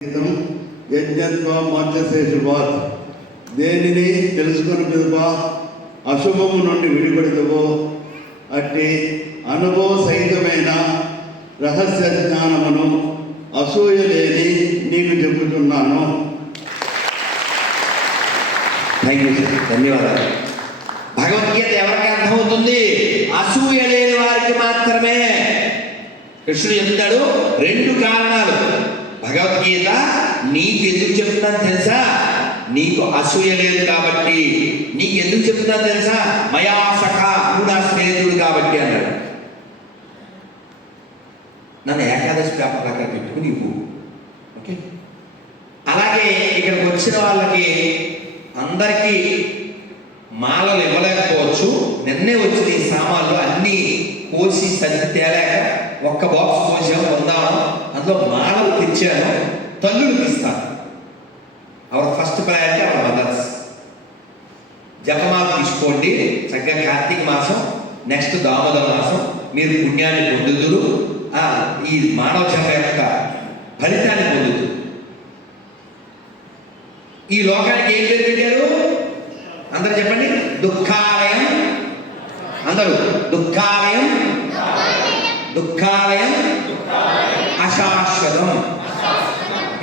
యజ్ఞత్వ మోక్షశేషువాత్ దేనిని తెలుసుకుని పిదప అశుభము నుండి విడిపడదువో అట్టి అనుభవ సహితమైన రహస్య జ్ఞానమును అసూయ లేని నీకు చెబుతున్నాను. థ్యాంక్ యూ సార్, ధన్యవాదాలు. భగవద్గీత ఎవరికి అర్థమవుతుంది? అసూయ లేని వారికి మాత్రమే. కృష్ణుడు చెప్తాడు, రెండు కారణాలు. భగవద్గీత నీకు ఎందుకు చెప్తున్నాను తెలుసా? నీకు అసూయ లేదు కాబట్టి. నీకు ఎందుకు చెప్తున్నాను తెలుసా? మయా సఖ, నువ్వు నా స్నేహితుడు కాబట్టి అన్నాడు. నన్ను ఏకాదశి పేపర్ అక్కడ పెట్టుకుని ఇవ్వు. ఓకే, అలాగే ఇక్కడికి వచ్చిన వాళ్ళకి అందరికీ మాలలు ఇవ్వలేకపోవచ్చు. నిన్నే వచ్చిన ఈ సామాన్లు అన్నీ కోసి సర్ది తేలేక ఒక్క బాక్స్ కోసాము, కొందాము. అందులో మాలలు తెచ్చాను, తల్లులకు ఇస్తాను. Our first priority our mothers. జపమాలు తీసుకోండి చక్కగా. కార్తీక మాసం, నెక్స్ట్ దామోదర మాసం, మీరు పుణ్యాన్ని పొందుదురు. ఈ మానవ జన్మ యొక్క ఫలితాన్ని పొందుదురు. ఈ లోకానికి ఏం పేరు పెట్టారు? అందరూ చెప్పండి. దుఃఖాలయం. అందరూ దుఃఖాలయం. దుఃఖాలయం అశాశ్వతం.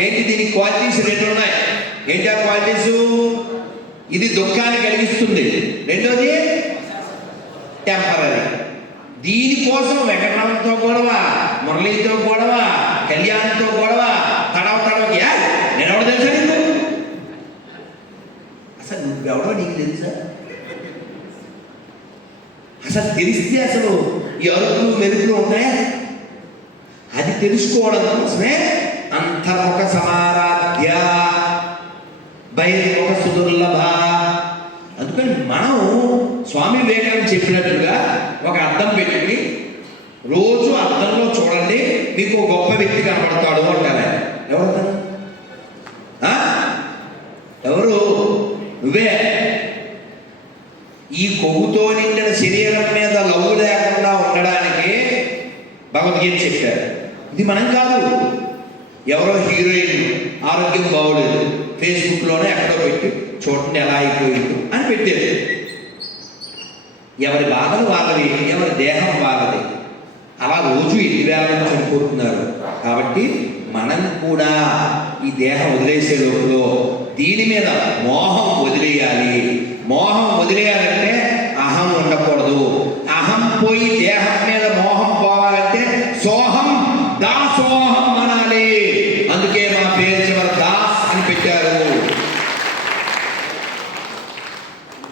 ఏంటి? దీనికి క్వాలిటీస్ రెండు ఉన్నాయి. ఏంటి ఆ క్వాలిటీస్? ఇది దుఃఖాన్ని కలిగిస్తుంది. రెండోది టెంపరీ. దీనికోసం వెంకటరామంతో గొడవ, మురళీతో గొడవ, కళ్యాణ్తో గొడవ, తడవకి నేను ఎవడో తెలుసా నీకు? అసలు నువ్వెవడో నీకు తెలుసా? అసలు తెలిస్తే అసలు ఈ అరుపులు మెరుపులు ఉంటాయా? అది తెలుసుకోవడం కోసమే అంతర్ముఖ సమారాధ్య బహిర్ముఖ సుదుర్లభ. అందుకని మనం స్వామి వివేకానంద చెప్పినట్లుగా ఒక అద్దం పెట్టుకుని రోజు అద్దంలో చూడండి, మీకు గొప్ప వ్యక్తి కనబడతాడు అంటారు. ఎవరు? ఎవరు? నువ్వే. ఈ కొవ్వుతో నిండిన శరీరం మీద లవ్వు లేకుండా ఉండడానికి భగవద్గీత చెప్పారు. ఇది మనం కాదు. ఎవరో హీరోయిన్ ఆరోగ్యం బాగోలేదు, ఫేస్బుక్లోనే ఎక్కడో పెట్టి చూడండి ఎలా అయిపోయింది అని పెట్టారు. ఎవరి బాధలు వాళ్ళవి, ఎవరి దేహం వాళ్ళది. అలా రోజు 20,000 మంది చనిపోతున్నారు. కాబట్టి మనం కూడా ఈ దేహం వదిలేసే లోపల దీని మీద మోహం వదిలేయాలి. మోహం వదిలేయాలంటే అహం ఉండకూడదు. అహం పోయి దేహం మీద మోహం పోవాలంటే సోహం దాసోహం అనాలి. అందుకే మా పేరు చివరి దాస్ అని పెట్టారు.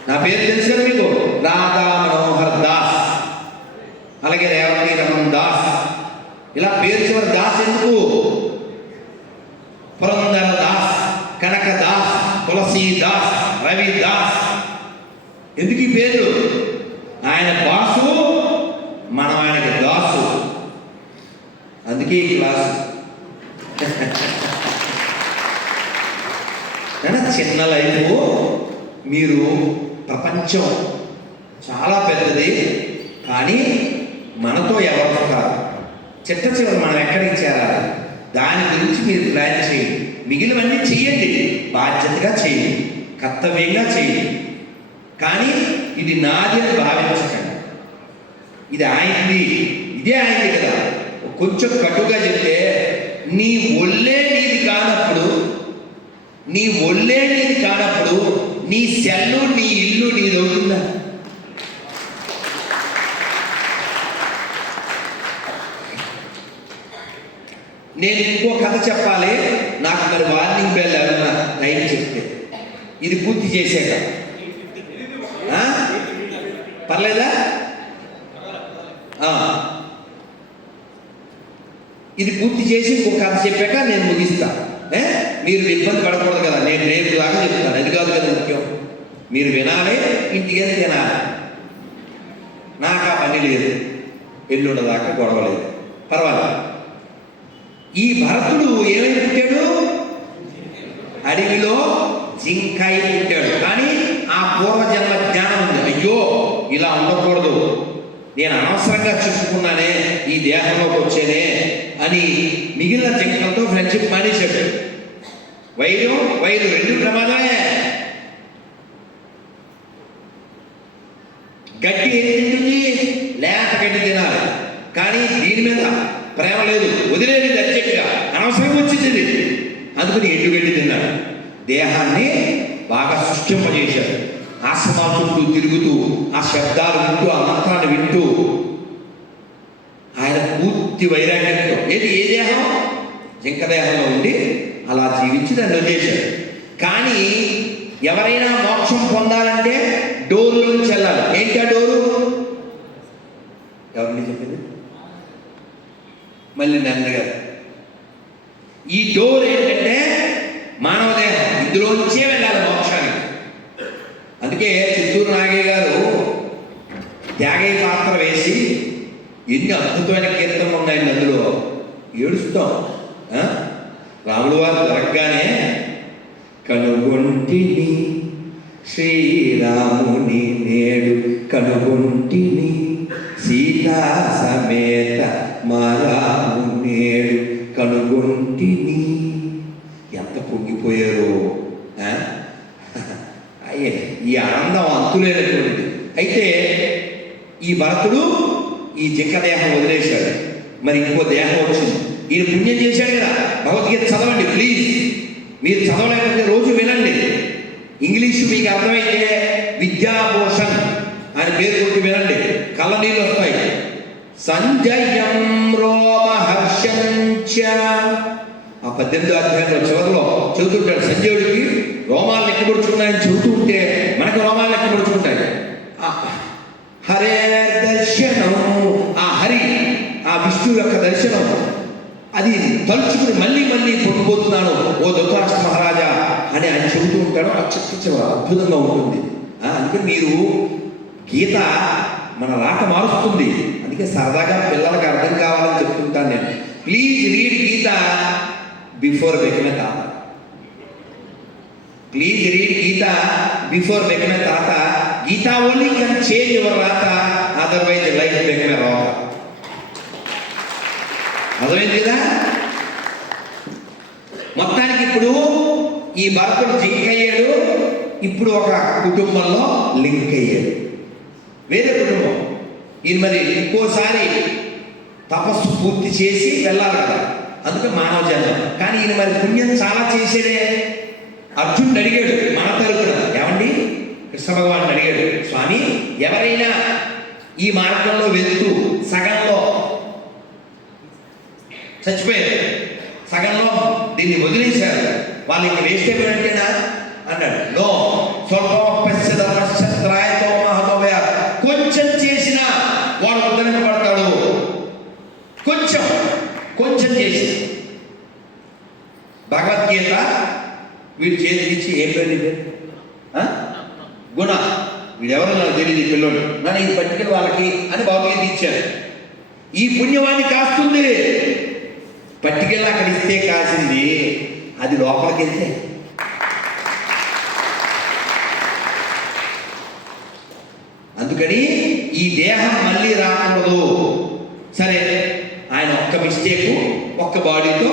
నా పేరు తెలుసు మీకు, రాధా మనోహర్ దాస్, అలాగే రేవతి రమణ్ దాస్. ఇలా పేరు చివరి దాస్ ఎందుకు? పురందర దాస్, కనక దాస్, తులసీ దాస్, రవి దాస్. ఎందుకు ఈ పేరు? ఆయన బాసు, మనం ఆయనకి దాసు. అందుకే ఈ క్లాసు. చిన్న లైఫ్. మీరు ప్రపంచం చాలా పెద్దది, కానీ మనతో ఎవరు కాదు. చిట్ట చివరి మనం ఎక్కడికి చేరాలి దాని గురించి మీరు ప్లాన్ చేయండి. మిగిలినవన్నీ చెయ్యండి, బాధ్యతగా చేయండి, కర్తవ్యంగా చేయండి. కానీ ఇది నాది అని భావించకండి. ఇది ఆయనది, ఇదే ఆయనది కదా. కొంచెం కటుగా చెప్తే నీ ఒళ్ళే నీది కానప్పుడు, నీ ఒళ్ళే నీది కానప్పుడు నీ సెల్లు, నీ ఇల్లు నీది అవుతుందా? నేను ఇంకో కథ చెప్పాలి. నాకు మరి వార్నింగ్ బెల్ ఎవరన్నా టైం చెప్తే ఇది పూర్తి చేసాక పర్లేదా? ఇది పూర్తి చేసి ఇంకో కథ చెప్పాక నేను ముగిస్తా. మీరు ఇబ్బంది పడకూడదు కదా. నేను రేపు దాకా చెప్తాను, అది కాదు కదా ముఖ్యం. మీరు వినాలి, ఇంటికి వెళ్ళి తినాలి. నాకు ఆ పని లేదు, ఎల్లుండ దాకా గొడవ లేదు, పర్వాలేదు. ఈ భరతుడు ఏమైనా పుట్టాడు? అడవిలో జింకాయ పుట్టాడు. కానీ ఆ పూర్వజన్మ జ్ఞానం ఉంది. అయ్యో ఇలా ఉండకూడదు, నేను అనవసరంగా చెప్పుకున్నానే, ఈ దేహంలోకి వచ్చేనే అని మిగిలిన జింకలతో ఫ్రెండ్షిప్ మానేశాడు. వైరు రెండు ప్రమాదమే. గడ్డి ఏం తింటుంది? లేత గడ్డి తినాలి. కానీ దీని మీద ప్రేమ లేదు, వదిలేదు అర్జెంటుగా, అనవసరంగా వచ్చింది ఇది. అందుకని ఎండుగడ్డి తిన్నాడు. దేహాన్ని బాగా సృష్టింపజేశాడు. ఆశ్రమాల చుట్టూ తిరుగుతూ ఆ శబ్దాలు వింటూ ఆ మంత్రాన్ని వింటూ ఆయన పూర్తి వైరాగ్యంతో ఏ దేహం జింక దేహంలో ఉండి అలా జీవించి దాన్ని వదిలేశాడు. కానీ ఎవరైనా మోక్షం పొందాలంటే డోరులోంచి వెళ్ళాలి. ఏంటి ఆ డోరు? ఎవరిని చెప్పింది? మళ్ళీ నన్నగారు. ఈ డోర్ ఏంటంటే మానవ దేహం, ఇందులోంచే వెళ్ళాలి మోక్షానికి. అందుకే చిత్తూరు నాగయ్య గారు త్యాగయ్య పాత్ర వేసి ఎన్ని అద్భుతమైన కీర్తనలు ఉన్నాయండి. అందులో ఏడుస్తాం. రాముడు వారు దొరకగానే కనుగొంటిని శ్రీరాముని నేడు కనుగొంటిని సీతా సమేత మారాము నేడు కనుగొంటిని. ఎంత పొంగిపోయారో. అయ్యే ఈ ఆనందం అంతులేనటువంటిది. అయితే ఈ భరతుడు ఈ జింక దేహం వదిలేశాడు. మరి ఇంకో దేహం వచ్చింది. ఈయన పుణ్యం చేశాడు కదా. భగవద్గీత చదవండి ప్లీజ్. మీరు చదవలేకపోతే రోజు వినండి. ఇంగ్లీషు మీకు అర్థమైతే విద్యాభూషణ్ అని పేరు కొట్టి వినండి, కళ్ళ నీళ్ళు వస్తాయి. సంజయం రోమహర్షంచ ఆ 18వ అధ్యాయంలో చివరిలో చెబుతుంటాడు. సంజయుడికి రోమాలు లెక్కబడుచుకున్నాయని చెబుతూ ఉంటే మనకు రోమాలు లెక్కబడుచుకుంటాయి. హరే దర్శనం, ఆ హరి ఆ విష్ణువు యొక్క దర్శనం అది తలుచుకుని మళ్ళీ మళ్ళీ పొంగిపోతున్నాను ఓ ధృతరాష్ట్ర మహారాజా అని ఆయన చెబుతూ ఉంటాడు. ఆ చిత్త అద్భుతంగా ఉంటుంది. అందుకని మీరు గీత మన రాక మారుస్తుంది. అందుకే సరదాగా పిల్లలకు అర్థం కావాలని చెప్తుంటాను నేను. Please read Gita before becoming తాత. Please read Gita before becoming తాత. Gita only can change your రాత, అదర్వైజ్ లైఫ్ becoming రాత. అర్థమైంది కదా? మొత్తానికి ఇప్పుడు ఈ భరతుడు జింక్ అయ్యాడు. ఇప్పుడు ఒక కుటుంబంలో లింక్ అయ్యాడు, వేరే కుటుంబం. ఈయన మరి ఇంకోసారి తపస్సు పూర్తి చేసి వెళ్ళాలి కదా, అందుకే మానవ జన్మ. కానీ ఈయన మరి పుణ్యం చాలా చేసేదే. అర్జునుడు అడిగాడు మన తరపున, ఏమండి కృష్ణ భగవాన్ అడిగాడు, స్వామి ఎవరైనా ఈ మార్గంలో వెళ్తూ సగంలో చచ్చిపోయారు, సగంలో దీన్ని వదిలేశారు, వాళ్ళకి వేస్ట్ అయిపోయినట్టేనా అన్నాడు. నో, స్వల్పశ్చరాయతో మహతోభయ, కొంచెం చేసినా వాడు ఉద్ధరింపబడతాడు. కొంచెం కొంచెం చేసి భగవద్గీత వీడు చేతికిచ్చి ఏం పేరు గుణ, వీడెవరో నాకు తెలియదు పిల్లలు, నన్ను ఇది పట్టుకెళ్ళి వాళ్ళకి అని భగవద్గీత ఇచ్చారు. ఈ పుణ్యవాన్ని కాస్తుంది, పట్టుకెళ్ళి అక్కడ ఇస్తే కాసింది అది లోపలికి వెళ్తే. అందుకని ఈ దేహం మళ్ళీ రాకూడదు. సరే, ఆయన ఒక్క మిస్టేక్ ఒక్క బాడీతో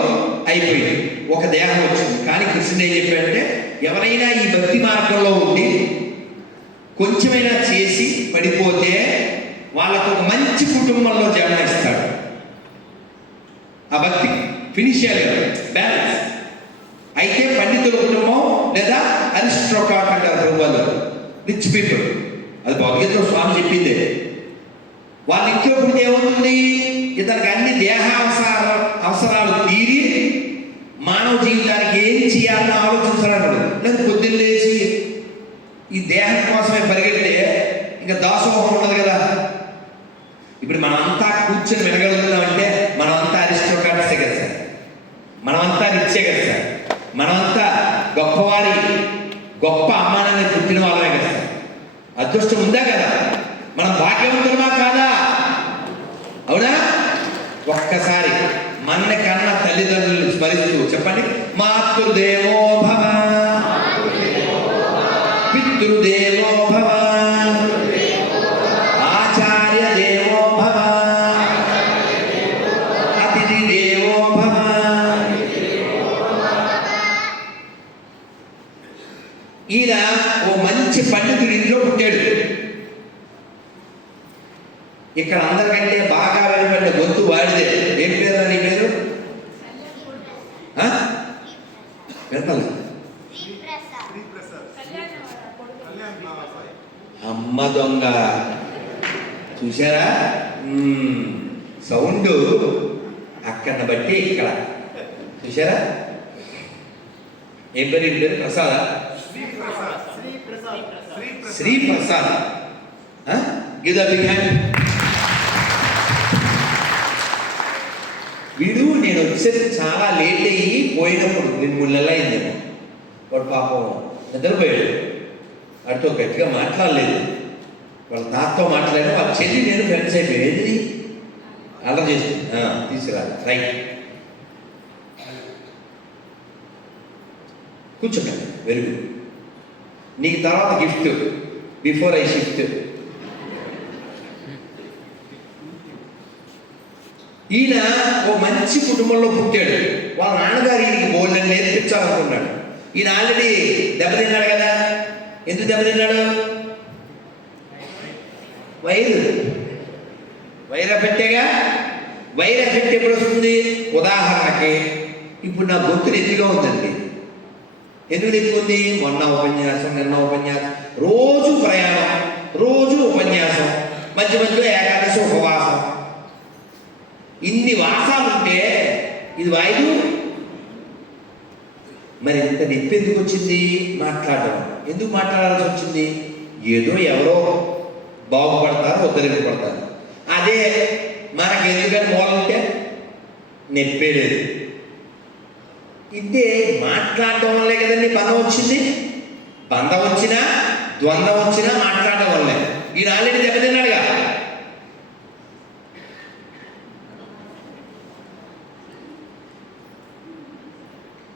అయిపోయింది, ఒక దేహం వచ్చింది. కానీ కృష్ణుడు ఏం చెప్పాడంటే, ఎవరైనా ఈ భక్తి మార్గంలో ఉండి కొంచెమైనా చేసి పడిపోతే వాళ్ళకు ఒక మంచి కుటుంబంలో జన్మిస్తాడు. ఆ భక్తి ఫినిష్ చేయాలి, బ్యాలెన్స్. అయితే పండితుల కుటుంబం లేదా అరిస్ట్రోక్రాట్ అంటారు ప్రభుత్వాలు, రిచ్ పీపుల్, అది భగవద్గీతలో స్వామి చెప్పిందే. వాళ్ళ ఇంట్లో పుడితే ఏమవుతుంది, ఇతనికి అన్ని దేహ అవసరాలు తీరి మానవ జీవితానికి ఏం చేయాలని ఆలోచించాలన్నాడు. లేదా పొద్దున్న లేచి ఈ దేహం కోసమే పరిగెడితే ఇంకా దాసోహం ఉండదు కదా. ఇప్పుడు మనమంతా కూర్చొని వినగలుగుతున్నామంటే మనమంతా అరిస్టోక్రాట్సే కదా సార్, మనమంతా రిచ్చే కదా సార్, మనమంతా గొప్పవారి గొప్ప అమ్మానాన్ని పుట్టిన వాళ్ళమే కదా సార్. అదృష్టం ఉందా కదా, మనం భాగ్యవంతులమా కాదా? అవునా? ఒక్కసారి మన కన్న తల్లిదండ్రులు స్మరిస్తూ చెప్పండి, మాతృదేవో భవ, పితృదేవో భవ, ఆచార్య దేవో భవ, అతిథి దేవో భవ. ఈయన ఓ మంచి పండితుడి ఇంట్లో పుట్టాడు. ఇక్కడ అందరికంటే బాగా వినపడిన గొంతు వాడిదే. ఏం పేరు నీ పేరు? వినపడలేదు. అమ్మ దొంగ, చూసారా? సౌండ్ అక్కడిని బట్టి ఇక్కడ చూసారా? ఏం పేరు? పేరు Prasad. Shri Prasad. Give the big hand. వీడు నేను వచ్చేది చాలా లేట్ అయ్యి పోయినప్పుడు 2-3 నెలలు అయిందేమో. వాడు పాపం నిద్రపోయాడు. వాడితో గట్టిగా మాట్లాడలేదు. వాళ్ళ తాతతో మాట్లాడాడు. వాళ్ళ చెల్లి నేను ఫ్రెండ్స్ అయిపోయేది. అలా చేసి తీసుకురా, రైట్, కూర్చోండి. Very good. నీకు తర్వాత గిఫ్ట్ బిఫోర్ ఐ షిఫ్ట్. ఈయన ఓ మంచి కుటుంబంలో పుట్టాడు. వాళ్ళ నాన్నగారు ఈయనకి బోల్డెన్ నేర్పించాలనుకున్నాడు. ఈయన ఆల్రెడీ దెబ్బతిన్నాడు కదా. ఎందుకు దెబ్బతిన్నాడు? వైర్ ఎఫెక్టేగా. వైర్ ఎఫెక్ట్ ఎప్పుడు వస్తుంది? ఉదాహరణకి ఇప్పుడు నా గొంతు నెత్తిగా ఉందండి. ఎందుకు నెత్తుకుంది? మొన్న ఉపన్యాసం, నిన్న ఉపన్యాసం, రోజు ప్రయాణం, రోజు ఉపన్యాసం, మధ్య మధ్యలో ఏకాదశి ఉపవాసం, ఇన్ని వాసాలు ఉంటే ఇది వాయువు. మరి ఇంత నొప్పి ఎందుకు వచ్చింది? మాట్లాడడం. ఎందుకు మాట్లాడాల్సి వచ్చింది? ఏదో ఎవరో బాగుపడతారు, ఉద్ధరింపబడతారు. అదే మనకి ఎందుకని మూలంటే నొప్పే లేదు. ఇదే మాట్లాడడం వల్లే కదండి బంధం వచ్చింది. బంధం వచ్చినా ద్వంద్వం వచ్చినా మాట్లాడడం వల్లే. ఈయన ఆల్రెడీ దెబ్బతిన్నాడుగా.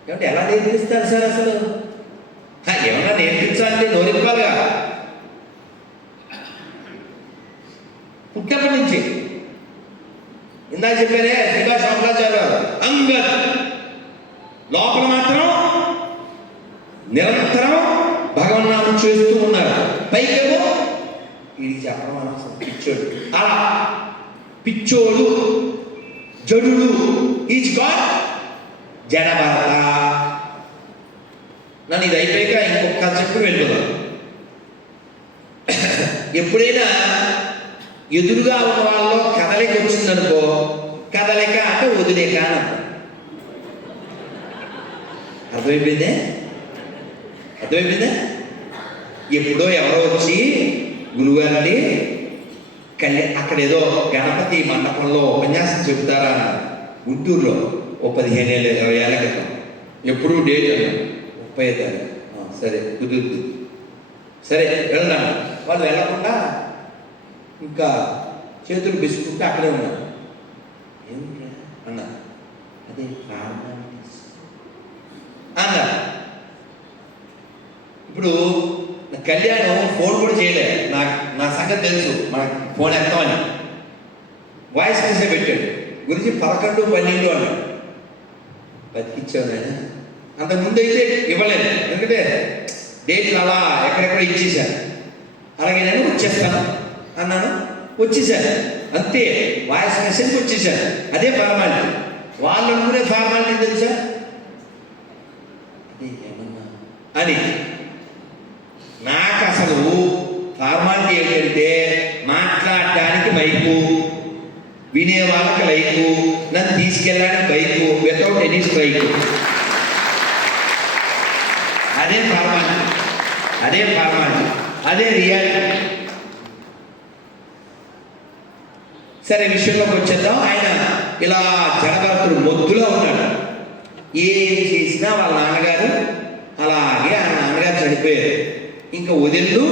ఏమంటే ఎలా నేర్పిస్తారు సార్ అసలు? ఏమన్నా నేర్పించాలంటే నోరిప్పాలిగా. పుట్టినప్పటి నుంచి ఇందాక చెప్పారే శ్రీభా శంకరాచార్య గారు, అంగత్ లోపల మాత్రం నిరంతరం భగవన్నామం చేస్తూ ఉన్నారు. పైకేమో ఇది చెప్పడం అనవసరం, పిచ్చోడు. అలా పిచ్చోడు, జడుడు, ఈజ్ గాడ్ జడభరత. నన్ను ఇది అయిపోయాక ఇంకొక చెప్పి వెళ్ళిపోతాను. ఎప్పుడైనా ఎదురుగా ఉన్న వాళ్ళలో కదలిక వచ్చిందనుకో, కదలిక అంటే వదిలేక అని అర్థమైపోయిందే. ఎప్పుడో ఎవరో వచ్చి గురుగారండి అక్కడ ఏదో గణపతి మండపంలో ఉపన్యాసం చెబుతారా గుంటూరులో ఓ 15 ఏళ్ళ 20 ఏళ్ళ క్రితం. ఎప్పుడు డేట్ 30వ తారీఖు. సరే కుదురుద్దు, సరే వెళ్దాం. వాళ్ళు వెళ్ళకుండా ఇంకా చేతులు బిసుకుంటే అక్కడే ఉన్నారు. ఏమిటా అన్నా? అదే ఫార్మాలిటీస్ అన్నారు. ఇప్పుడు కళ్యాణం ఫోన్ కూడా చేయలేదు. నా సంగతి తెలుసు, మనకు ఫోన్ ఎత్తామని వాయిస్ మెసేజ్ పెట్టాడు. గురించి 11, 12 అన్నాడు. బతికిచ్చావు నాయన. అంతకుముందు అయితే ఇవ్వలేదు, ఎందుకంటే డేట్లు అలా ఎక్కడెక్కడ ఇచ్చేశాను. అలాగే నేను వచ్చేస్తాను అన్నాను, వచ్చేసాను అంతే. వాయిస్ మెసేజ్ వచ్చేసాను, అదే ఫార్మాలిటీ. వాళ్ళు అనుకునే ఫార్మాలిటీ తెలుసా? అదే ఏమన్నా అని. నాకు అసలు ఫార్మాలిటీ ఏంటంటే మాట్లాడడానికి మైకు, వినే వాళ్ళకి లైకు, నన్ను తీసుకెళ్ళడానికి బైకు, వితౌట్ ఎనీ స్ట్రైక్. అదే ఫార్మాలిటీ, అదే రియాలిటీ. సరే విషయంలోకి వచ్చేద్దాం. ఆయన ఇలా జడభరతుడు మొద్దులో ఉన్నాడు. ఏం చేసినా వాళ్ళ నాన్నగారు అలాగే, ఆ నాన్నగారు చనిపోయారు. ఇంకా వదిలిదు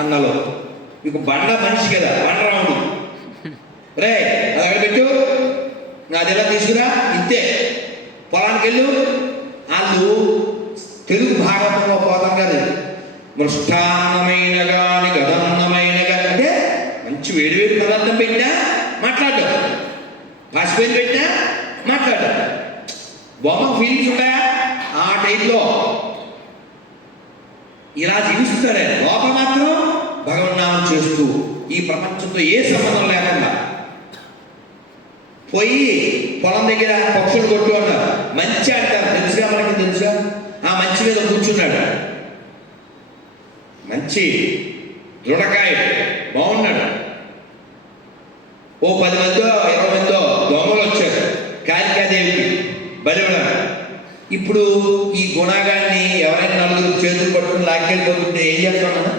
అన్నలో. ఇక బండ మనిషి కదా, బండరాముడు. రే అది అక్కడ పెట్టు, అదెలా తీసుకురా, ఇంతే. పొలానికి వెళ్ళు. వాళ్ళు తెలుగు భాగవతంలో పోతాం కదా, మృష్టాన్నమైన గాని గదన్నమైన అంటే మంచి వేడివేడి పదార్థం పెట్టినా మాట్లాడటం, పసిపోయిన పెట్టినా మాట్లాడటం, బొమ్మ ఫీలింగ్స్ ఉంటాయా ఆ టైంలో. ఇలా జీవిస్తాడే, లోపల మాత్రం భగవన్నామం చేస్తూ ఈ ప్రపంచంతో ఏ సంబంధం లేకుండా పోయి పొలం దగ్గర పక్షులు కొట్టు అన్నారు. మంచి అంటారు, తెలుసుగా మనకి తెలుసుగా. ఆ మంచి మీద కూర్చున్నాడు, మంచి దృఢకాయ బాగున్నాడు. ఓ 10 మందో 20 మందో దొంగలు వచ్చారు కాళికాదేవికి బలివడారు. ఇప్పుడు ఈ గుణగాన్ని ఎవరైనా నలుగురు చేతులు పట్టుకుని లాక్కెళ్ళిపోతుంటే ఏం చేస్తాం మనం?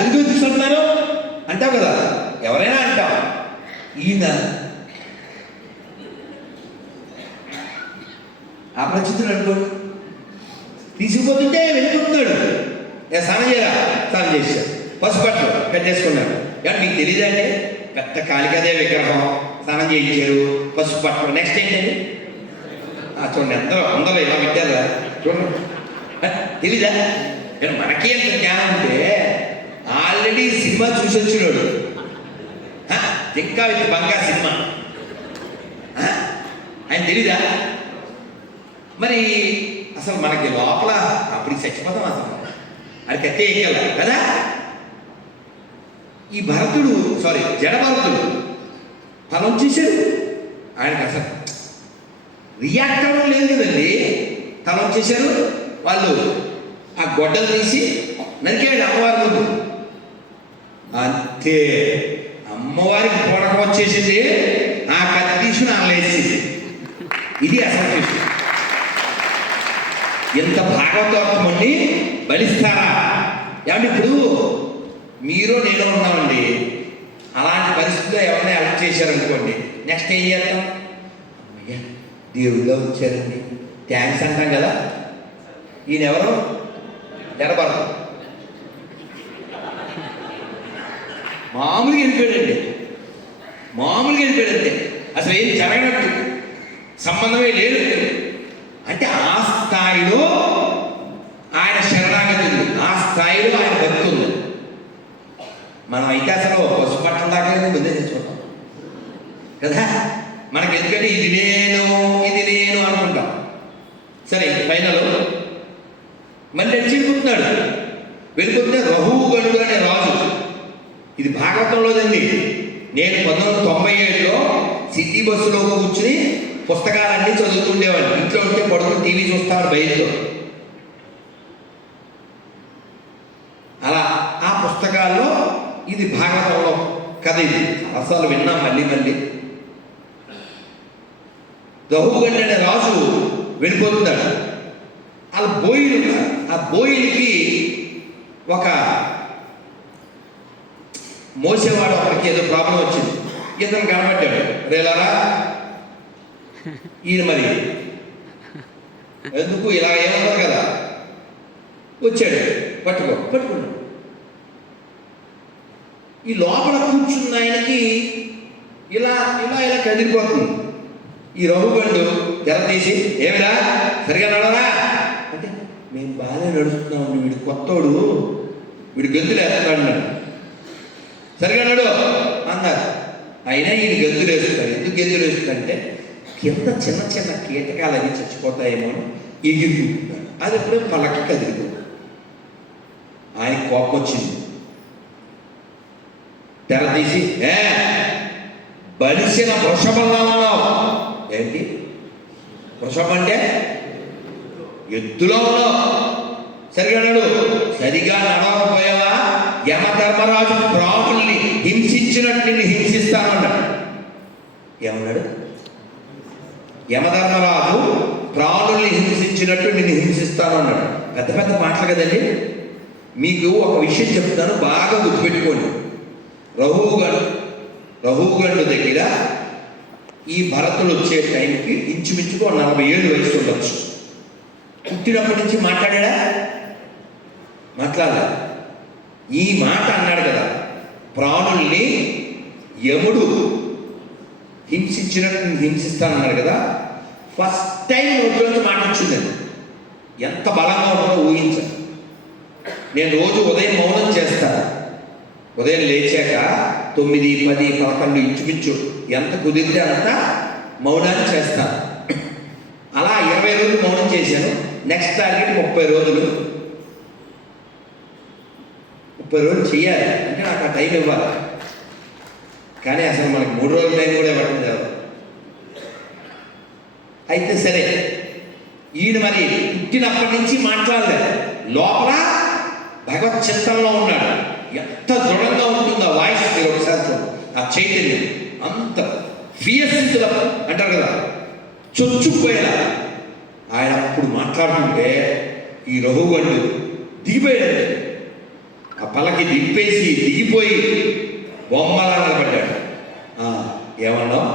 ఎందుకు తీసుకుంటున్నారు అంటావు కదా, ఎవరైనా అంటాం. ఈయన అపరిచితుడు అనుకోండి, తీసుకుపోతుంటే వెళ్ళిపోతున్నాడు. స్నానం చేయరా? స్నానం చేశాడు, పసుపట్లు కట్టేసుకున్నాడు. కానీ మీకు తెలియదండి, పెద్ద కాళికాదేవి విగ్రహం, స్నానం చేయించారు, పసుపు పట్టడం. నెక్స్ట్ ఏంటండి? చూడండి, అందరూ ఇలా పెట్టారా చూడండి, తెలీదా? మనకి ఎంత జ్ఞానం ఉంటే ఆల్రెడీ సినిమా చూసి వచ్చినాడు. ఇంకా విత్ బంగా సినిమా ఆయన తెలీదా? మరి అసలు మనకి లోపల అప్పుడు చచ్చిపోతాం అసలు, అది కట్టేయగల కదా. ఈ భరతుడు జడభరతుడు ఫలం చేశాడు. ఆయనకు అసలు రియాక్ట్ అవ్వడం లేదు కదండి. తను వచ్చేసారు, వాళ్ళు ఆ గొడ్డలు తీసి నరికాడు అమ్మవారి ముందు. అంతే, అమ్మవారికి పొడక వచ్చేసింది, ఆ కత్తి తీసి నాలేసింది. ఇది అసలు విషయం. ఎంత భాగవతోత్తమండి బలిస్తారా? ఏమంటే ఇప్పుడు మీరు నేను ఉన్నామండి, అలాంటి పరిస్థితుల్లో ఎవరైనా హెల్ప్ చేశారనుకోండి, నెక్స్ట్ ఏం చేస్తాం? అమ్మయ్య దేవుళ్ళో వచ్చారండి, థ్యాంక్స్ అంటాం కదా. ఈయన ఎవరు? జడభరతుడు. మామూలుగా వెళ్ళిపోయాడండి, మామూలుగా వెళ్ళిపోయాడంటే అసలు ఏం జరగనట్టు, సంబంధమే లేదు. అంటే ఆ స్థాయిలో ఆయన శరణాగతి ఉంది, ఆ స్థాయిలో ఆయన భక్తి ఉంది. మనం అయితే అసలు పసుపు పట్టం దాకా ముందే తెచ్చుకుంటాం కదా. మనకి ఎందుకంటే ఇది నేను అనుకుంటాం. సరే, ఫైనల్ మళ్ళీ వెళ్ళిపోతున్నాడు. వెళ్ళిపోతే రఘుగణుడు అనే రాజు, ఇది భాగవతంలోదండి. నేను 1997లో సిటీ బస్సులో కూర్చుని పుస్తకాలన్నీ చదువుతుండేవాడిని. ఇంట్లో ఉంటే పడుకుని టీవీ చూస్తాడు బయటలో. అలా ఆ పుస్తకాల్లో ఇది భాగవతంలో కథ. ఇది చాలాసార్లు విన్నాం మళ్ళీ. రఘుగణుడు అనే రాజు వెళ్ళిపోతున్నాడు. వాళ్ళ బోయిలు, ఆ బోయిలకి ఒక మోసేవాడు ఒకరికి ఏదో ప్రాబ్లం వచ్చింది. ఇతను కనబడ్డాడు, రేలారా ఈయన మరి ఎందుకు ఇలా ఏమన్నారు కదా, వచ్చాడు, పట్టుకున్నాడు. ఈ లోపల కూర్చున్న ఆయనకి ఇలా కదిలిపోతుంది. ఈ రఘుగణుడు తెర తీసి, ఏమిరా సరిగా నడవరా అంటే, మేము బాగానే నడుస్తున్నామండి, వీడు కొత్తోడు, వీడు గంతులు వేస్తున్నాడు అన్నాడు. సరిగా నడు అన్నారు. అయినా ఈయన గంతులు వేస్తాడు. ఎందుకు గంతులు వేస్తాడంటే కింద చిన్న కీటకాలు అవి చచ్చిపోతాయేమో ఎగిరిపోతున్నాడు. అది ఎప్పుడే పలక కదిలిపోతుంది. ఆయన కోపం వచ్చింది, తెర తీసి, బలిసిన వృషభంగా ఉన్నావు. ఏంటి వృషభం అంటే? ఎద్దులో ఉన్నావు. సరిగా నడవకపోయావా యమధర్మరాజు ప్రాణుల్ని హింసించినట్టు నిన్ను హింసిస్తానన్నాడు. ఏమన్నాడు? యమధర్మరాజు ప్రాణుల్ని హింసించినట్టు నిన్ను హింసిస్తానన్నాడు. పెద్ద మాటలు కదండి. మీకు ఒక విషయం చెప్తాను, బాగా గుర్తుపెట్టుకోండి. రఘుగణుడు దగ్గర ఈ భరతుడు వచ్చే టైంకి ఇంచుమించుగా 40 ఏళ్ళు వయసు ఉండొచ్చు. పుట్టినప్పటి నుంచి మాట్లాడా? మాట్లాడాలి. ఈ మాట అన్నాడు కదా, ప్రాణుల్ని యముడు హింసించినట్టు హింసిస్తానన్నాడు కదా. ఫస్ట్ టైం నోట్లోంచి మాట వచ్చిందండి. ఎంత బలంగా ఉంటుందో ఊహించాను. నేను రోజు ఉదయం మౌనం చేస్తాను. ఉదయం లేచాక 9, 10, 11 ఇంచుమించు ఎంత కుదిరితే అంత మౌనాన్ని చేస్తాను. అలా 20 40 రోజులు మౌనం చేశాను. నెక్స్ట్ టార్గెట్ 30 రోజులు. 30 రోజులు చేయాలి అంటే నాకు ఆ టైం ఇవ్వాలి. కానీ అసలు మనకి 3 రోజుల టైం కూడా ఇవ్వటం లేదు. అయితే సరే, ఈయన మరి పుట్టినప్పటి నుంచి మాట్లాడలేదు. లోపల భగవత్ చింతనలో ఉన్నాడు. ఎంత దృఢంగా ఉంటుందో ఆ వాయిస్, మీరు ఒకసారి చూడండి. ఆ చైతన్యం అంత ఫియర్స్గా అంటారు కదా, చొచ్చుకుపోయేలా ఆయన అప్పుడు మాట్లాడుతుంటే ఈ రఘుగండు దిగిపోయాడు. ఆ పల్లకి దింపేసి దిగిపోయి బొమ్మలా నిలబడ్డాడు. ఏమన్నావు?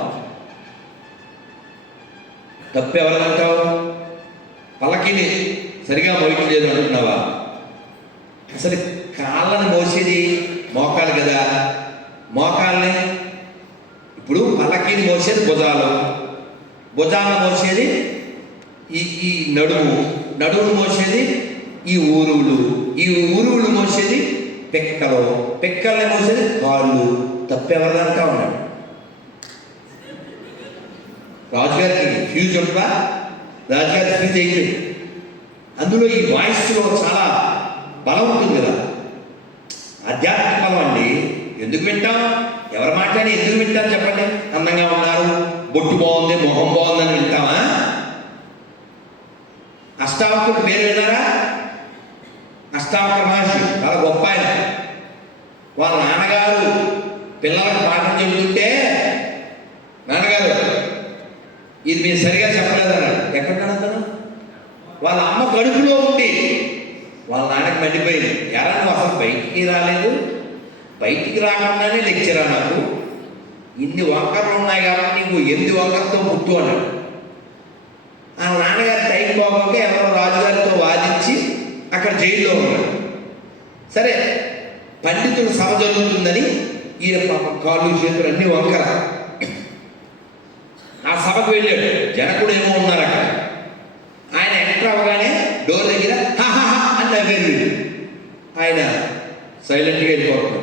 తప్పు ఎవరంటావు? పల్లకిని సరిగా మోయట్లేదు అంటున్నావా? అసలు కాళ్ళని మోసేది మోకాలు కదా. మోకాల్ని ఇప్పుడు పల్లకిని మోసేది భుజాలు, భుజాలను మోసేది ఈ నడుము మోసేది ఈ ఊరువులు, ఈ ఊరువులు మోసేది పెక్కలు, పెక్కల్ని మోసేది కాళ్ళు. తప్పెవరిదంతా ఉన్నాడు. రాజుగారికి ఫ్యూజ్ ఉంటుందా? రాజుగారి ఫ్యూజ్ అయిపోయింది. అందులో ఈ వాయిస్లో చాలా బలం ఉంటుంది కదా, ఆధ్యాత్మిక బలం అండి. ఎందుకు వింటాం? ఎవరి మాట్లాడి ఎందుకు వింటాం చెప్పండి? అందంగా ఉన్నారు, బొట్టు బాగుంది, మొహం బాగుందని వింటామా? అష్టావకుడు పేరు విన్నారా? అష్టావక మహర్షి చాలా గొప్ప ఆయన. వాళ్ళ నాన్నగారు పిల్లలకు పాఠం చెబుతుంటే, నాన్నగారు ఇది మీరు సరిగా చెప్పలేదన్నాడు. ఎక్కడ కనతను? వాళ్ళ అమ్మ కడుపులో ఉండి వాళ్ళ నాన్నకి మండిపోయింది. ఎరా నువ్వు అసలు బయటికి రాలేదు, బయటికి రాకుండానే లెక్చరా నాకు, ఇన్ని వంకరలు ఉన్నాయి కాబట్టి నీకు 8 వంకరతో పుట్టు అన్నాడు. ఆ నాన్నగారి టైం పోకుండా ఎవరో రాజుగారితో వాదించి అక్కడ జైల్లో ఉన్నాడు. సరే, పండితులు సభ జరుగుతుందని ఈయన పాప కాళ్ళు చేతులు అన్ని వంకర. ఆ సభకు వెళ్ళాడు. జనకుడు ఏమో ఉన్నారు అక్కడ. ఆయన ఎంటర్ అవ్వగానే డోర్ దగ్గర హాహా అని నవ్వేది. ఆయన సైలెంట్గా వెళ్ళిపోతున్నాడు.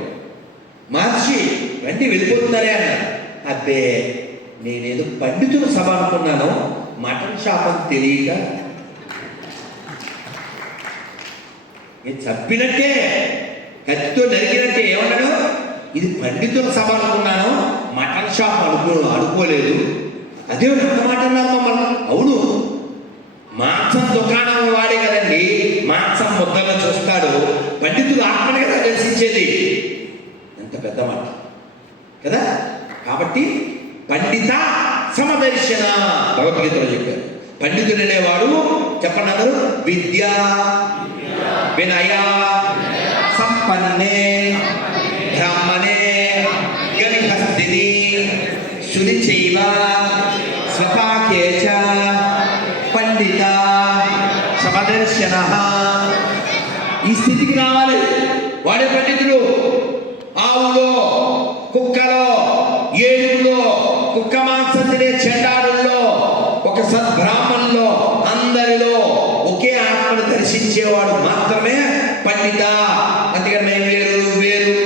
మహర్షి రండి వెళ్ళిపోతున్నారే అన్నారు. అబ్బే, నేనేదో పండితుల సభ అనుకున్నాను, మటన్ షాప్ అని తెలియక నేను చంపినట్టే, కత్తితో నరికినట్టే. ఏమన్నాడు? ఇది పండితుల సభ అనుకున్నాను, మటన్ షాప్ అనుకోలేదు. అదే అంత మాట అన్నారు మమ్మల్ని. అవును, మాంసం దుకాణం వాడే కదండి మాంసం ముద్దలో చూస్తాడు. పండితులు ఆత్మని కదా దర్శించేది. ఎంత పెద్ద మాట కదా. కాబట్టి పండిత సమదర్శన భగవద్గీతలో చెప్పారు. పండితుడు అనేవాడు చెప్పండి అందరూ, విద్య వినయ సంపన్నే బ్రాహ్మణే గవిహస్తిని శునిచైవ స్వపాకేచ పండిత సమదర్శన. ఈ స్థితికి రావాలి. వాడే పండితుడు. ఆవులో, కుక్కలో, ఏడుగులో, కుక్క మాంసం తినే చెండాడుల్లో, ఒక సద్బ్రాహ్మణుల్లో, అందరిలో ఒకే ఆత్మను దర్శించేవాడు మాత్రమే పండిత. అందుకని మేము వేరు వేరు.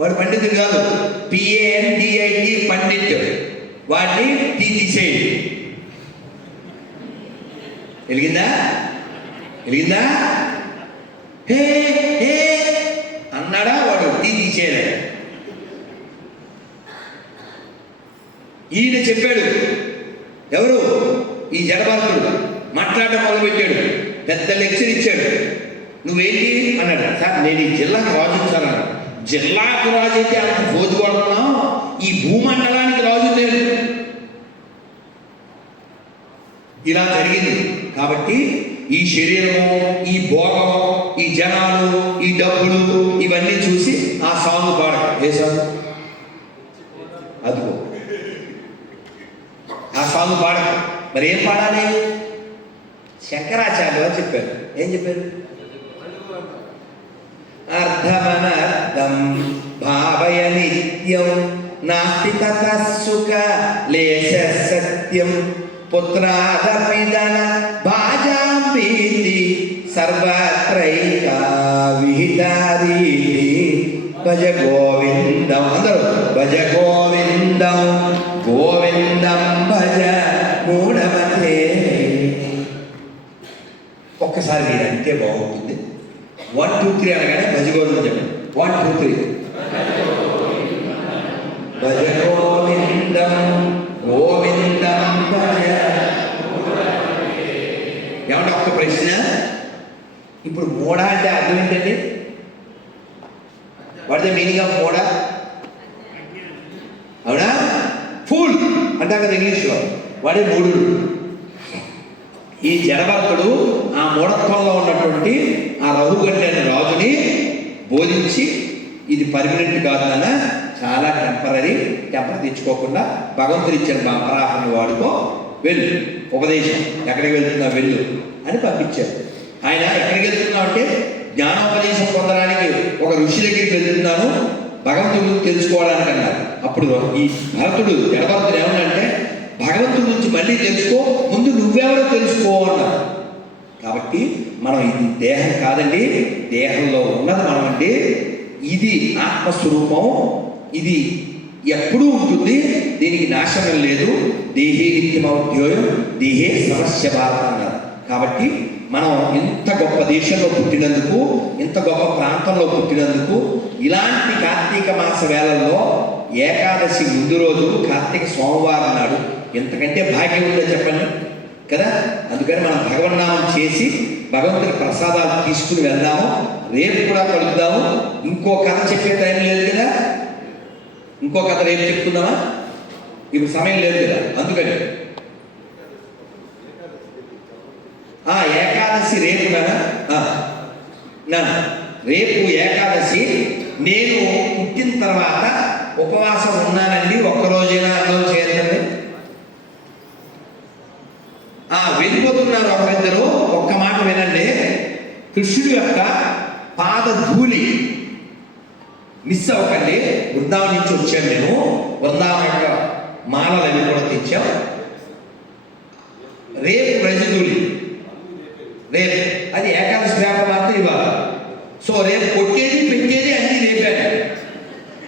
వాడు పండితుడు కాదు. PANDIT పండిత్. వాడిని తీసేయండి. వెలిగిందా? వెలిగిందా? హే హే అన్నాడా? వాడు తీసేయాలి. ఈయన చెప్పాడు. ఎవరు? ఈ జడభరతుడు మాట్లాడడం మొదలుపెట్టాడు. పెద్ద లెక్చర్ ఇచ్చాడు. నువ్వేంటి అన్నాడు. సార్ నేను ఈ జిల్లాకు రాజు సార్ అన్నాడు. జిల్లాకు రాజు అయితే అంత ఫోజు కొడుతున్నావు, ఈ భూమండలానికి రాజు నేను. ఇలా జరిగింది. కాబట్టి ఈ శరీరము, ఈ భోగం, ఈ జనాలు, ఈ డబ్బులు ఇవన్నీ చూసి ఆ సాంగ్ పాడక. ఏ సాంగ్? అదిగో ఆ సాంగ్ పాడక. మరి ఏం పాడాలి? శంకరాచార్య చెప్పారు. ఏం చెప్పారు? అర్థమనర్థం భావయ నిత్యం నాస్తి తతః సుఖ లేశ సత్యం పుత్రాదపిదన భాజాం భీతి సర్వత్రైకా విహితారీతి భజ గోవిందం. అందరూ భజ గోవిందం, గోవిందం భజ మూఢమతే అంటే బాగుంటుంది. 1 2 3 అనగానే భజ గోవిందం చెప్పండి. 1 2 3 భజ గోవిందం గోవిందం భజ. ఏమంటే ఒక్క ప్రశ్న, ఇప్పుడు మోడ అంటే అర్థం ఏంటండి? వాట్ ద మీనింగ్ ఆఫ్ మోడ? అవునా? ఫూల్ అంటారు కదా ఇంగ్లీష్లో, వాడే మూఢుడు. ఈ జడభరతుడు ఆ మూఢత్వంలో ఉన్నటువంటి ఆ రఘుగండి అనే రాజుని బోధించి ఇది పర్మనెంట్ కాదు నాన్న, చాలా టెంపరీ, టెంపర్ తెచ్చుకోకుండా భగవంతుడు ఇచ్చిన పరాహాన్ని వాడుకో, వెళ్ళు, ఉపదేశం ఎక్కడికి వెళ్తున్నా వెళ్ళు అని పంపించారు. ఆయన ఎక్కడికి వెళ్తున్నావు అంటే జ్ఞానోపదేశం పొందడానికి ఒక ఋషి దగ్గరికి వెళ్తున్నాను, భగవంతుడు తెలుసుకోవడానికి అన్నారు. అప్పుడు ఈ భరతుడు జడభరతుడు ఏమన్నంటే భగవంతుడి గురించి మళ్ళీ తెలుసుకో, ముందు నువ్వెవరో తెలుసుకో అన్నారు. కాబట్టి మనం ఇది దేహం కాదండి, దేహంలో ఉన్నది మనం అండి. ఇది ఆత్మస్వరూపం, ఇది ఎప్పుడూ ఉంటుంది, దీనికి నాశనం లేదు. దేహే నిత్యమౌద్యోయం దేహే సమస్య భారత అన్నారు. కాబట్టి మనం ఇంత గొప్ప దేశంలో పుట్టినందుకు, ఇంత గొప్ప ప్రాంతంలో పుట్టినందుకు, ఇలాంటి కార్తీక మాస వేళల్లో ఏకాదశి ముందు రోజు కార్తీక సోమవారం నాడు ఎంతకంటే భాగ్యం ఉందో చెప్పండి కదా. అందుకని మనం భగవన్నామం చేసి భగవంతుని ప్రసాదాలు తీసుకుని వెళ్దాము. రేపు కూడా కలుద్దాము. ఇంకో కథ చెప్పే టైం లేదు కదా, ఇంకో కథ రేపు చెప్తున్నామా? ఇప్పుడు సమయం లేదు కదా, అందుకని ఏకాదశి రేపు నా రేపు ఏకాదశి. నేను పుట్టిన తర్వాత ఉపవాసం ఉన్నానండి, ఒక్కరోజైనా అన్నం చేయండి. వెళ్ళిపోతున్నారు ఒకరిద్దరు, ఒక్క మాట వినండి. కృష్ణుడి యొక్క పాద ధూళి మిస్ అవ్వకండి. బృందావనం నుంచి వచ్చాం మేము, బృందావనం యొక్క మాలలు అవి కూడా తెచ్చాం. రేపు రజధూళి, రేపు అది ఏకాదశి వేప మాత్రం ఇవాళ. సో రేపు కొట్టేది పెట్టేది అన్నీ రేపాడు,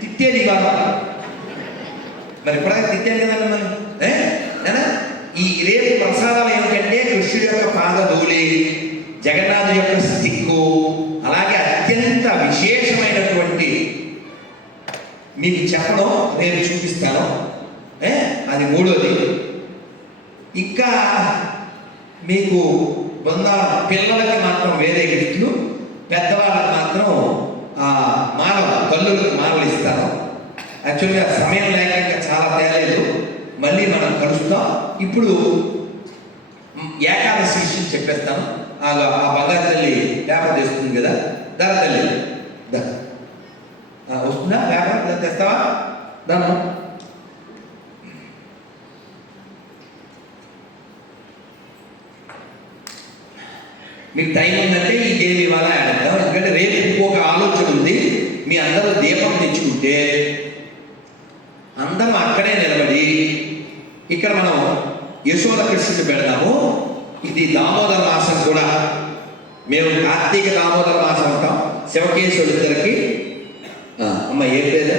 తిట్టేది ఇవాళ. మరి ఇప్పటికే తిట్టాను కదా మనం. ఈ రేపు ప్రసాదాలు ఏమిటంటే కృష్ణుడి యొక్క పాదధూళి, జగన్నాథు యొక్క స్టిక్కు, అలాగే అత్యంత విశేషమైనటువంటి మీకు చెప్పడం రేపు చూపిస్తాను. అది మూడోది. ఇంకా మీకు పిల్లలకి మాత్రం వేరే గిఫ్ట్లు, పెద్దవాళ్ళకి మాత్రం మాలలు, తల్లులకు మాలలు ఇస్తాను. యాక్చువల్గా సమయం లేక చాలా తేలేదు, మళ్ళీ మనం కలుస్తాం. ఇప్పుడు ఏకాదశి విషయం చెప్పేస్తాను. ఆ బంగారు తల్లి పేపర్ తెస్తుంది కదా, ధర తల్లి వస్తుందా పేపర్ తెస్తావా? దాన్ని మీకు టైం ఉందంటే ఈ గేమ్ ఇవాళ ఆడతాం. ఎందుకంటే రేపు ఇంకొక ఆలోచన ఉంది. మీ అందరూ దీపం తెచ్చుకుంటే అందరం అక్కడే నిలబడి ఇక్కడ మనం యశోద కృష్ణుని పెడతాము. ఇది దామోదర మాసం కూడా, మేము కార్తీక దామోదర మాసం అంటాం. శివకేశవుడు ఇద్దరికి అమ్మ ఏం పేరు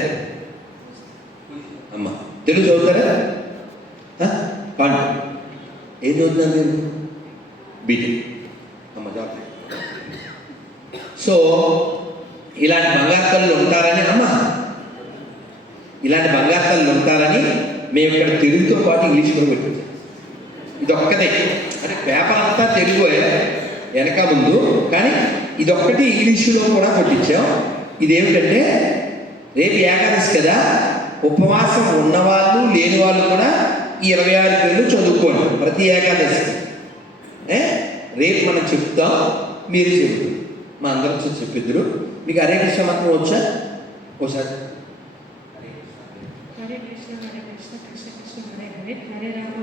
అమ్మ తెలుగు చదువుతారా? పండు ఏం చదువుతున్నారు మీరు? బీటెక్ అమ్మ జాబ్. సో ఇలాంటి బంగారు తల్లులు ఉంటారని అమ్మ, ఇలాంటి బంగారు తల్లులు ఉంటారని మేము ఇక్కడ తెలుగుతో పాటు ఇంగ్లీష్ కూడా పెట్టించాం. ఇది ఒక్కటే, అంటే పేపర్ అంతా తెలుగు వెనక ముందు, కానీ ఇదొక్కటి ఇంగ్లీషులో కూడా కొట్టించాం. ఇదేమిటంటే రేపు ఏకాదశి కదా, ఉపవాసం ఉన్నవాళ్ళు లేని వాళ్ళు కూడా ఈ 26 పేర్లు చదువుకోండి ప్రతి ఏకాదశి. రేపు మనం చెప్తాం, మీరు చెప్తాం, మా అందరం చెప్పిద్దరు. మీకు హరే కృష్ణ మాత్రం వచ్చా? ఒకసారి హరే కృష్ణ కృష్ణ కృష్ణ హరే హరే, హరే రామ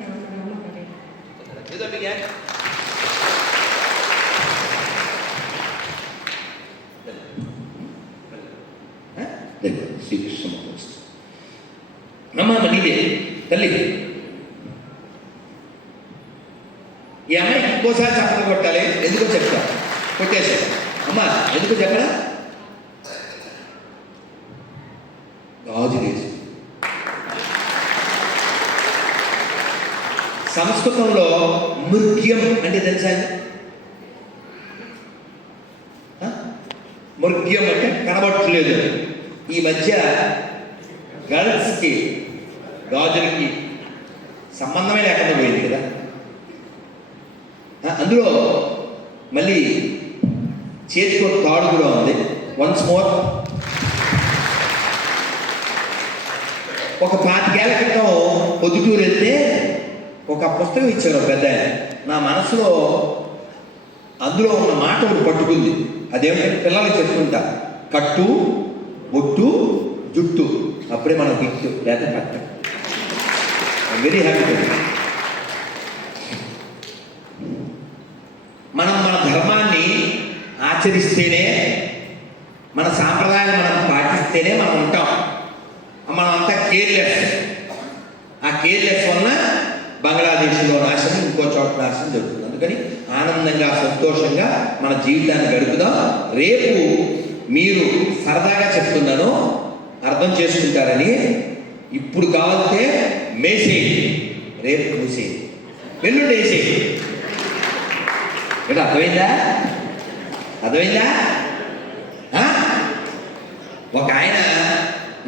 రామ రామ హరే. శ్రీకృష్ణ అమ్మ మనీదే తల్లి. ఈ అమ్మాయి ఇంకోసారి చప్పట్లు కొట్టాలి. ఎందుకో చెప్తా, కొట్టేసా అమ్మా, ఎందుకు చెప్పరా? గాజు వేసి సంస్కృతంలో మృగ్యం అంటే తెలుసా? మృగ్యం అంటే కనబట్టలేదు. ఈ మధ్య గర్ల్స్కి గాజులకి సంబంధమే లేకుండా పోయింది కదా. అందులో మళ్ళీ చేతికి ఒక తాడు కూడా ఉంది. వన్స్ మోర్ ఒక 25 ఏళ్ల క్రితం పొద్దుటూరు వెళ్తే ఒక పుస్తకం ఇచ్చారు ఒక పెద్ద ఆయన. నా మనసులో అందులో ఉన్న మాట ఒకటి పట్టుకుంది. అదేమిటంటే పిల్లలకి చెప్పుకుంటా, కట్టు బొట్టు జుట్టు అప్పుడే మనం గిట్టు లేదా కట్ట. Very happy. మనం మన ధర్మాన్ని ఆచరిస్తేనే, మన సాంప్రదాయాన్ని మనం పాటిస్తేనే మనం ఉంటాం. మనం అంతా కేర్లెస్. ఆ కేర్లెస్ వలన బంగ్లాదేశ్లో నాశనం, ఇంకో చోట నాశనం జరుగుతుంది. అందుకని ఆనందంగా సంతోషంగా మన జీవితాన్ని గడుపుదాం. రేపు మీరు సరదాగా చెప్తున్నాను, అర్థం చేసుకుంటారని. ఇప్పుడు కావాలంటే మేసేయి, రేపు మూసేయి, వెల్లుండి వేసేయి. అర్థమైందా? అర్థమైందా? ఒక ఆయన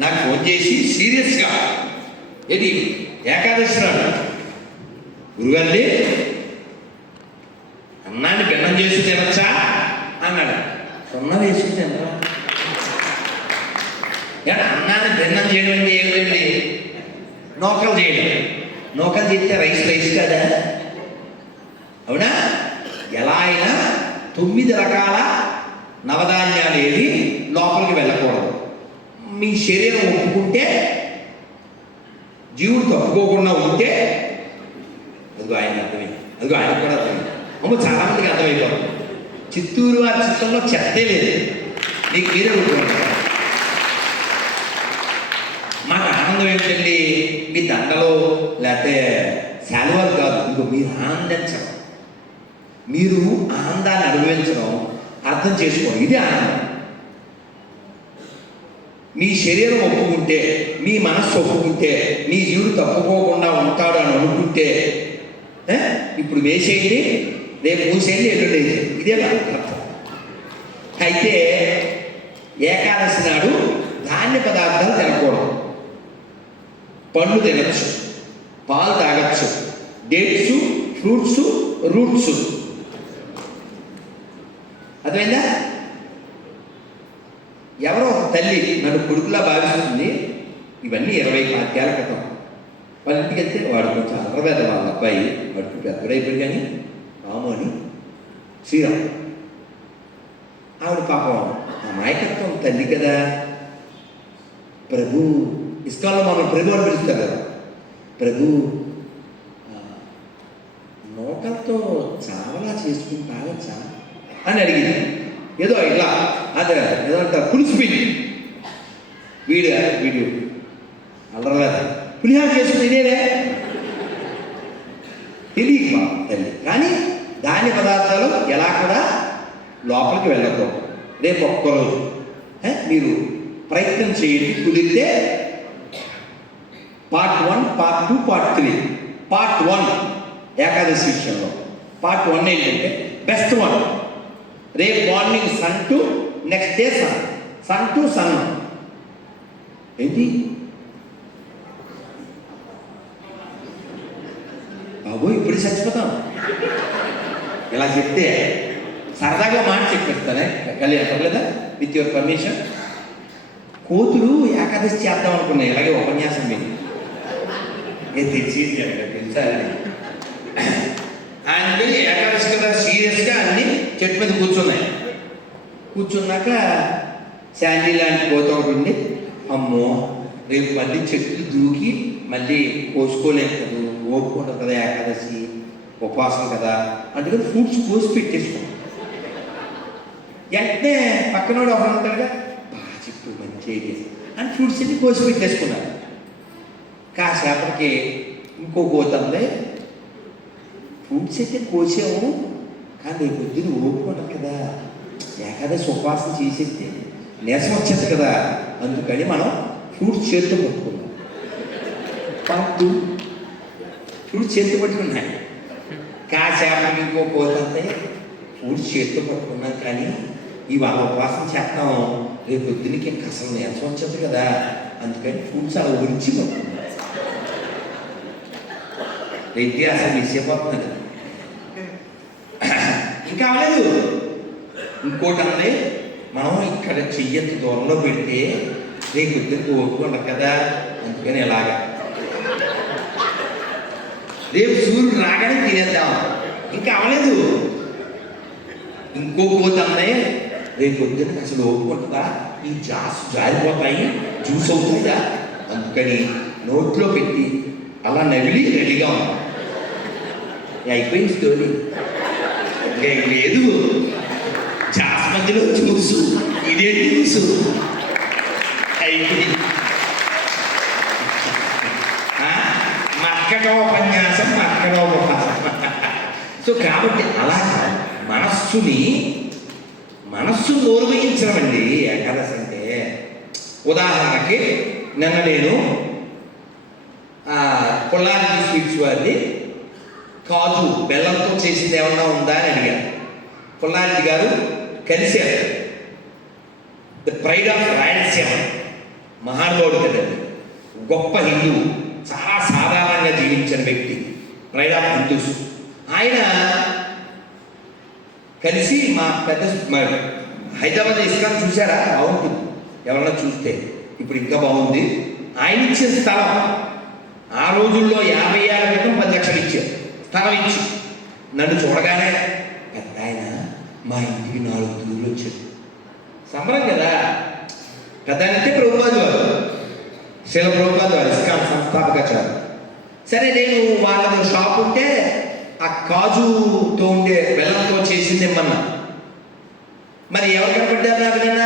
నాకు ఫోన్ చేసి సీరియస్గా, ఏంటి ఏకాదశి నాడు గురుగారి అన్నాన్ని భిన్నం చేసి తినచ్చా అన్నాడు. సున్నా వేసి తినరా? అన్నాన్ని భిన్నం చేయడం అంటే ఏమిటండి? నూకలు చేయడం. నూకలు చేస్తే రైస్ కదా, అవునా? ఎలా అయినా 9 రకాల నవధాన్యాలు ఏవి లోపలికి వెళ్ళకూడదు. మీ శరీరం ఒప్పుకుంటే, జీవుడు తప్పుకోకుండా ఉంటే, అదిగో ఆయన అర్థమైంది. అదిగో ఆయన కూడా అర్థమైంది. చాలా మందికి అర్థమైపోతుంది. చిత్తూరు వారి చిత్తంలో చెత్తే లేదు. మీకు మీరే ఊరుకోండి. మాకు ఆనందం ఏంటండి? మీ దండలో లేకపోతే శాలువాలు కాదు, ఇంకో మీరు ఆనందించడం, మీరు ఆనందాన్ని అనుభవించడం, అర్థం చేసుకోండి. ఇది ఆనందం. మీ శరీరం ఒప్పుకుంటే, మీ మనస్సు ఒప్పుకుంటే, మీ జీవుడు తప్పుకోకుండా ఉంటాడు అని అనుకుంటే, ఇప్పుడు వేసేయండి, రేపు మూసేయండి, ఎల్లుండి వేసేయండి. ఇదే అర్థం. అయితే ఏకాదశి నాడు ధాన్య పదార్థాలు తినకూడదు. పండ్లు తినచ్చు, పాలు తాగచ్చు, డేట్స్, ఫ్రూట్స్, రూట్స్. అర్థమైందా? ఎవరో ఒక తల్లి నన్ను కొడుకులా భావిస్తుంది. ఇవన్నీ 20-25 ఏళ్ల క్రితం. వాళ్ళ ఇంటికి వెళ్తే వాడు కొంచెం అగ్రవేద వాళ్ళ అబ్బాయి, వాడికి పెద్దడైపోయి కానీ రాము అని శ్రీరామ్. ఆవిడ పాపం అమాయకత్వం తల్లి కదా. ప్రభు, ఇస్కాన్లో మనం ప్రభు అని పిలుస్తారు కదా. ప్రభు, నూకలతో చాలా చేసుకుని తాగచ్చా అని అడిగింది. ఏదో ఇలా అదే ఏదో అంటారు పులుసు పిండి. వీడు అల్లరలేదు, పులిహార చేసుకుని తినేదే తెలియక మా తల్లి. కానీ ధాన్య పదార్థాలు ఎలా కూడా లోపలికి వెళ్ళకూడదు. రేపు ఒక్కరోజు మీరు ప్రయత్నం చేయండి. కుదిరితే part 1, part 2, part 3. Part 1 Ekadashi విషయంలో. పార్ట్ 1 ఏంటంటే బెస్ట్ 1. రేపు morning sun to next day sun, sun to sun. ఏంటి బాబు, ఇప్పుడు చచ్చిపోతాం. ఇలా చెప్తే సరదాగా మాట చెప్పేస్తానే కళ్యాణ పర్లేదా? With your permission. కోతులు ఏకాదశి చేద్దాం అనుకున్నాయి. ఇలాగే ఉపన్యాసం మీకు తెచ్చి తెలుసా? ఆయన ఏకాదశి కదా సీరియస్గా అన్ని చెట్టు మీద కూర్చున్నాక శాండీ లాంటి కోత ఒకటి ఉండి, అమ్మో రేపు మళ్ళీ చెట్లు దూకి మళ్ళీ కోసుకోలేము కదా, ఓపుకుంటారు కదా, ఏకాదశి ఉపవాసం కదా, అందుకని ఫ్రూట్స్ కోసి పెట్టేసుకోండి. వెంటనే పక్కనోడు ఒకడు ఉంటాడుగా, బాగా చెప్పు మంచి అని ఫ్రూట్స్ అన్ని కోసి పెట్టేసుకున్నారు. కాసేపటికి ఇంకో కోత ఉంది, ఫ్రూట్స్ అయితే కోసాము కానీ రేపు పొద్దున్న ఓపుకుంటాం కదా, ఏకాదశి ఉపవాసం చేసేస్తే నీరసం వచ్చేది కదా, అందుకని మనం ఫ్రూట్స్ చేతితో పట్టుకున్నాం. పాటు ఫ్రూట్స్ చేతితో పట్టుకున్నాయి. కాసేపటికి ఇంకో కోత అంటే ఫ్రూట్స్ చేతితో పట్టుకున్నాం కానీ ఇవాళ ఉపవాసం చేస్తాం, రేపు పొద్దునికి ఇంకా అసలు నేర్చం వచ్చేది కదా, అందుకని ఫ్రూట్స్ అలా ఉడిచి రేపు అసలు మిస్ అయిపోతున్నది. ఇంకా అవలేదు. ఇంకోటి అన్నది, మనం ఇక్కడ చెయ్యంత దూరంలో పెడితే రేపు పొద్దునికి ఓపుకుంటారు కదా, అందుకని ఎలాగా రేపు సూర్యుడు రాగానే తినేద్దాం. ఇంకా అవలేదు. ఇంకో కోత అన్నయ్య, రేపు పొద్దున్న అసలు ఓపుకుంటుందా, ఈ జారిపోతాయి, జ్యూస్ అవుతుందా, అందుకని నోట్లో పెట్టి అలా నవిలి రెడీగా ఉంటాం. అయిపోయింది స్టోరీ. ఇంకా లేదు. జాస్ మధ్యలో జ్యూసు, ఇదే జ్యూసు అయిపోయింది. మక్కగా ఉపన్యాసం, మక్కగా ఉపన్యాసం. సో కాబట్టి అలా మనస్సు నోరువహించడం అండి ఏకాదశి అంటే. ఉదాహరణకి నిన్న నేను పుల్లారెడ్డి స్వీట్స్ వారిని కాజు బెల్లంతో చేసింది ఏమన్నా ఉందా అని అడిగాను. పుల్లారెడ్డి గారు కలిశారు. ద ప్రైడ్ ఆఫ్ రాయలసీమ, మహానుభావుడు కదండి, గొప్ప హిందువు, చాలా సాధారణంగా జీవించిన వ్యక్తి, ప్రైడ్ ఆఫ్ హిందూస్. ఆయన కలిసి మా హైదరాబాద్ ఇస్కాన్ చూసారా, బాగుంటుంది ఎవరన్నా చూస్తే, ఇప్పుడు ఇంకా బాగుంది. ఆయన ఇచ్చిన స్థలం ఆ రోజుల్లో 50 ఏళ్ల క్రితం 10 లక్షలు ఇచ్చారు స్థలం ఇచ్చి. నన్ను చూడగానే పెద్ద ఆయన మా ఇంటికి 4 దూరులు వచ్చారు. సంబరం కదా. పెద్ద ఆయన అంటే ప్రభుపాద వారు, శిల ప్రభుపాద వారు, ఇస్కాన్ సంస్థాపకాచారు. సరే, నేను వాళ్ళ షాప్ ఉంటే ఆ కాజుతో ఉండే బెల్లంతో చేసింది ఇమ్మన్నా. మరి ఎవరు కనపడ్డారు నాకు నిన్న?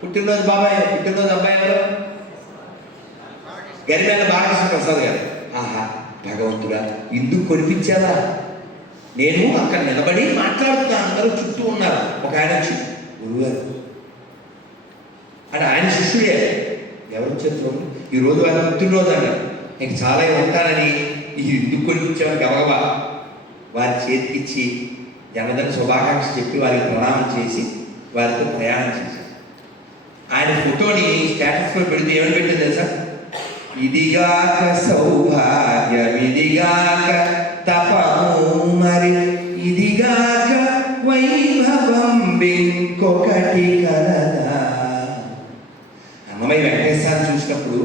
పుట్టినరోజు బాబాయ్, పుట్టినరోజు అబ్బాయి ఎవరు? గరిమేళ బాలకృష్ణ ప్రసాద్ గారు. ఆహా భగవంతుడా, ఇందుకు కొనిపించావా? నేను అక్కడ నిలబడి మాట్లాడుతున్నా, అందరూ చుట్టూ ఉన్నారు. ఒక ఆయన వచ్చి, గురుగారు అని, ఆయన శిష్యుడే, ఎవరు వచ్చారు ఈరోజు ఆయన పుట్టినరోజు అన్నారు. నేను చాలా ఉంటానని ఈ ఇందుకు కొనిపించామని గబగబా వారి చేతికిచ్చి జన్మదిన శుభాకాంక్ష చెప్పి వారికి ప్రణామం చేసి వారితో ప్రయాణం చేశారు. ఆయన ఫోటోని స్టేటస్లో పెడితే ఏమని పెట్టింది తెలుసా? ఇదిగాక సౌభాగ్యం, ఇదిగాక తపము, మరి ఇదిగాక వైభవం, ఇంకొకటి కలదా. అన్నమయ్య వెంకటేశ్వర చూసినప్పుడు